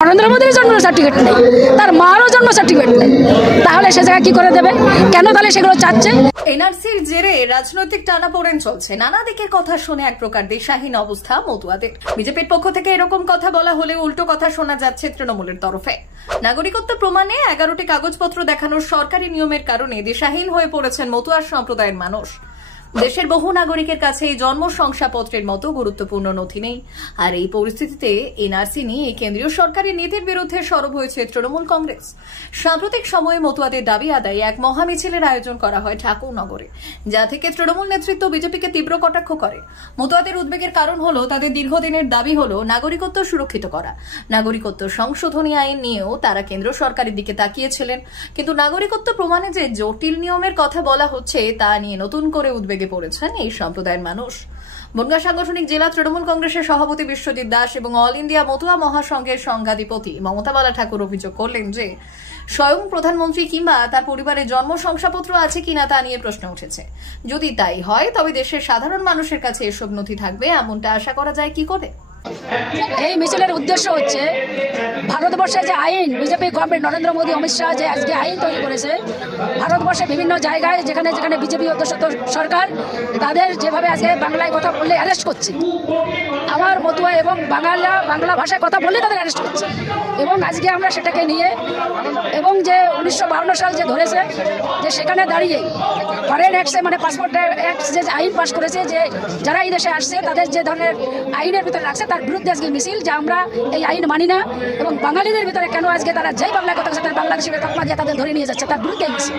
নরেন্দ্র মোদীর জন্ম সার্টিফিকেট নেই, তার মারও জন্ম সার্টিফিকেট নেই, তাহলে সে জায়গায় কি করে দেবে? কেন তাহলে সেগুলো চাচ্ছে? এনআরসির জেরে রাজনৈতিক টানাপোড়েন চলছে। নানা দিকের কথা শুনে এক প্রকার দিশাহীন অবস্থা মতুয়াদের। বিজেপির পক্ষ থেকে এরকম কথা বলা হলে উল্টো কথা শোনা যাচ্ছে তৃণমূলের তরফে। নাগরিকত্ব প্রমাণে 11টি কাগজপত্র দেখানোর সরকারি নিয়মের কারণে দিশাহীন হয়ে পড়েছেন মতুয়া সম্প্রদায়ের মানুষ। দেশের বহু নাগরিকের কাছে এই জন্ম শংসাপত্রের মতো গুরুত্বপূর্ণ নথি নেই। আর এই পরিস্থিতিতে এনআরসি নিয়ে কেন্দ্রীয় সরকারের নীতির বিরুদ্ধে সরব হয়েছে তৃণমূল কংগ্রেস। সাম্প্রতিক সময়ে মতুয়াদের দাবি আদায়ে এক মহামিছিলের আয়োজন করা হয় ঠাকুরনগরে, যা থেকে তৃণমূল নেতৃত্ব বিজেপিকে তীব্র কটাক্ষ করে। মতুয়াদের উদ্বেগের কারণ হলো তাদের দীর্ঘদিনের দাবি হলো নাগরিকত্ব সুরক্ষিত করা। নাগরিকত্ব সংশোধনী আইন নিয়েও তারা কেন্দ্র সরকারের দিকে তাকিয়েছিলেন, কিন্তু নাগরিকত্ব প্রমাণে যে জটিল নিয়মের কথা বলা হচ্ছে তা নিয়ে নতুন করে উদ্বেগে পড়েছেন এই সম্প্রদায়ের মানুষ। বনগাঁ সাংগঠনিক জেলা তৃণমূল কংগ্রেসের সভাপতি বিশ্বজিৎ দাস এবং অল ইন্ডিয়া মতুয়া মহাসংঘের সংঘাধিপতি মমতা বালা ঠাকুর অভিযোগ করলেন যে স্বয়ং প্রধানমন্ত্রী কিংবা তার পরিবারের জন্ম শংসাপত্র আছে কিনা তা নিয়ে প্রশ্ন উঠেছে। যদি তাই হয় তবে দেশের সাধারণ মানুষের কাছে এসব নথি থাকবে এমনটা আশা করা যায় কি করে? এই মিছিলের উদ্দেশ্য হচ্ছে ভারতবর্ষে যে আইন বিজেপি গভর্নমেন্ট নরেন্দ্র মোদী অমিত শাহ যে আজকে আইন তৈরি করেছে, ভারতবর্ষে বিভিন্ন জায়গায় যেখানে যেখানে বিজেপি অধ্যুষিত সরকার তাদের যেভাবে আজকে বাংলায় কথা বললে অ্যারেস্ট করছে, আমার মতুয়া এবং বাংলা ভাষায় কথা বললে তাদের অ্যারেস্ট করছে। এবং আজকে আমরা সেটাকে নিয়ে এবং যে 1952 সাল যে ধরেছে যে সেখানে দাঁড়িয়ে ফরেন অ্যাক্টসে মানে পাসপোর্ট অ্যাক্ট যে আইন পাস করেছে যে যারা এই দেশে আসছে তাদের যে ধরনের আইনের ভিতরে রাখছে তার বিরুদ্ধে আজকে মিছিল, যে আমরা এই আইন মানি না এবং বাঙালিদের ভিতরে কেন আজকে তারা যেই বাংলায় কথা বলছে তার বাংলাদেশের তকমা দিয়ে তাদের ধরে নিয়ে যাচ্ছে, তার বিরুদ্ধে মিছিল।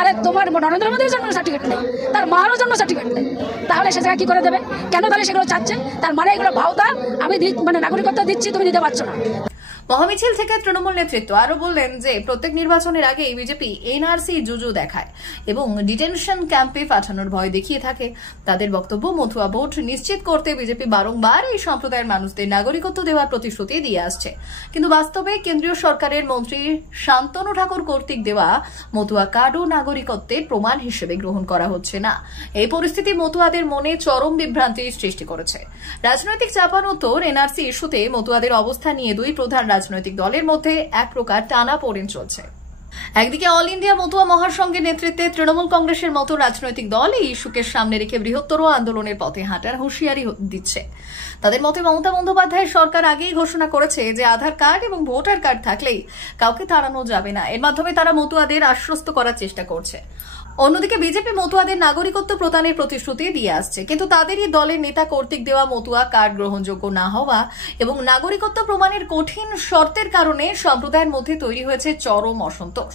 আরে তোমার নরেন্দ্র মোদীর জন্ম সার্টিফিকেট নেই, তার মারও জন্ম সার্টিফিকেট নেই, তাহলে সে জায়গায় কি করে দেবে? কেন তাহলে সেগুলো চাচ্ছে? তার মানে এগুলো ভাওতা, আমি মানে নাগরিকত্ব দিচ্ছি, তুমি দিতে পারছো না। মহামিছিল থেকে তৃণমূল নেতৃত্ব আরো বললেন যে প্রত্যেক নির্বাচনের আগে বিজেপি এনআরসি জুজু দেখায় এবং ডিটেনশন ক্যাম্পে পাঠানোর ভয় দেখিয়ে থাকে। তাদের বক্তব্য, মতুয়া ভোট নিশ্চিত করতে বিজেপি বারংবার এই সম্প্রদায়ের মানুষদের নাগরিকত্ব দেওয়ার প্রতিশ্রুতি দিয়ে আসছে, কিন্তু বাস্তবে কেন্দ্রীয় সরকারের মন্ত্রী শান্তনু ঠাকুর কর্তৃক দেওয়া মতুয়া কার্ডও নাগরিকত্বের প্রমাণ হিসেবে গ্রহণ করা হচ্ছে না। এই পরিস্থিতি মতুয়াদের মনে চরম বিভ্রান্তির সৃষ্টি করেছে। রাজনৈতিক চাপানোত্তর এনআরসি ইস্যুতে মতুয়াদের অবস্থা নিয়ে দুই প্রধান রাজনৈতিক দলের মধ্যে এক প্রকার টানাপোড়েন চলছে। একদিকে অল ইন্ডিয়া মতুয়া মহাসংঘের নেতৃত্বে তৃণমূল কংগ্রেসের মতো রাজনৈতিক দল এই ইস্যুকে সামনে রেখে বৃহত্তর আন্দোলনের পথে হাঁটার হুঁশিয়ারি দিচ্ছে। তাদের মতে মমতা বন্দ্যোপাধ্যায় সরকার আগেই ঘোষণা করেছে যে আধার কার্ড এবং ভোটার কার্ড থাকলেই কাউকে তাড়ানো যাবে না। এর মাধ্যমে তারা মতুয়াদের আশ্বস্ত করার চেষ্টা করছে। অন্যদিকে বিজেপি মতুয়াদের নাগরিকত্ব প্রদানের প্রতিশ্রুতি দিয়ে আসছে, কিন্তু তাদেরই দলের নেতা কর্তৃক দেওয়া মতুয়া কার্ড গ্রহণযোগ্য না হওয়া এবং নাগরিকত্ব প্রমাণের কঠিন শর্তের কারণে সম্প্রদায়ের মধ্যে তৈরি হয়েছে চরম অসন্তোষ।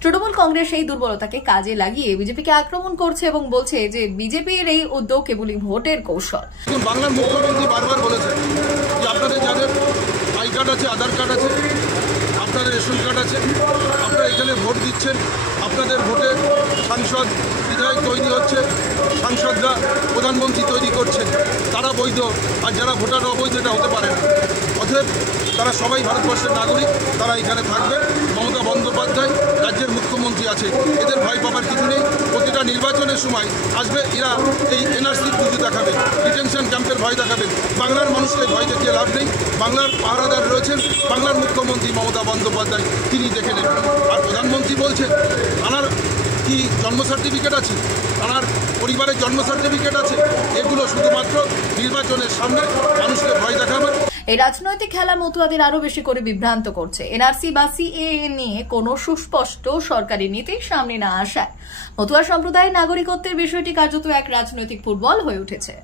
তৃণমূল কংগ্রেস এই দুর্বলতাকে কাজে লাগিয়ে বিজেপিকে আক্রমণ করছে এবং বলছে যে বিজেপির এই উদ্যোগ কেবলই ভোটের কৌশল। বাংলার মুখ্যমন্ত্রী বারবার বলেছেন যে আপনাদের যাদের আই কার্ড আছে, আধার কার্ড আছে, আপনাদের রেশন কার্ড আছে, আপনারা এখানে ভোট দিচ্ছেন, আপনাদের ভোটে সাংসদ বিধায়ক তৈরি হচ্ছে, সাংসদরা প্রধানমন্ত্রী তৈরি করছেন, তারা বৈধ, আর যারা ভোটার অবৈধ এটা হতে পারে না। অতএব তারা সবাই ভারতবর্ষের নাগরিক, তারা এখানে থাকবে। মমতা বন্দ্যোপাধ্যায় রাজ্যের মুখ্যমন্ত্রী আছে, এদের ভয় পাবার কিছু নেই। প্রতিটা নির্বাচনের সময় আসবে এরা এই এনআরসির পুজো দেখাবে, ডিটেনশন ক্যাম্পের ভয় দেখাবে। বাংলার মানুষকে ভয় দেখিয়ে লাভ নেই। বাংলার পাহারাদার রয়েছেন বাংলার মুখ্যমন্ত্রী মমতা বন্দ্যোপাধ্যায়, তিনি দেখে নেবেন। আর প্রধানমন্ত্রী বলছেন তাঁর কি জন্ম সার্টিফিকেট আছে, তাঁর পরিবারের জন্ম সার্টিফিকেট আছে, এগুলো শুধুমাত্র নির্বাচনের সামনে মানুষকে ভয় দেখাবে। এই রাজনৈতিক খেলা মতুয়াদের আরো বেশি করে বিভ্রান্ত করছে। এনআরসি বা সিএএ নিয়ে কোনো সুস্পষ্ট সরকারি নীতি সামনে না আসায় মতুয়া সম্প্রদায়ের নাগরিকত্বের বিষয়টি কার্যত এক রাজনৈতিক ফুটবল হয়ে উঠেছে।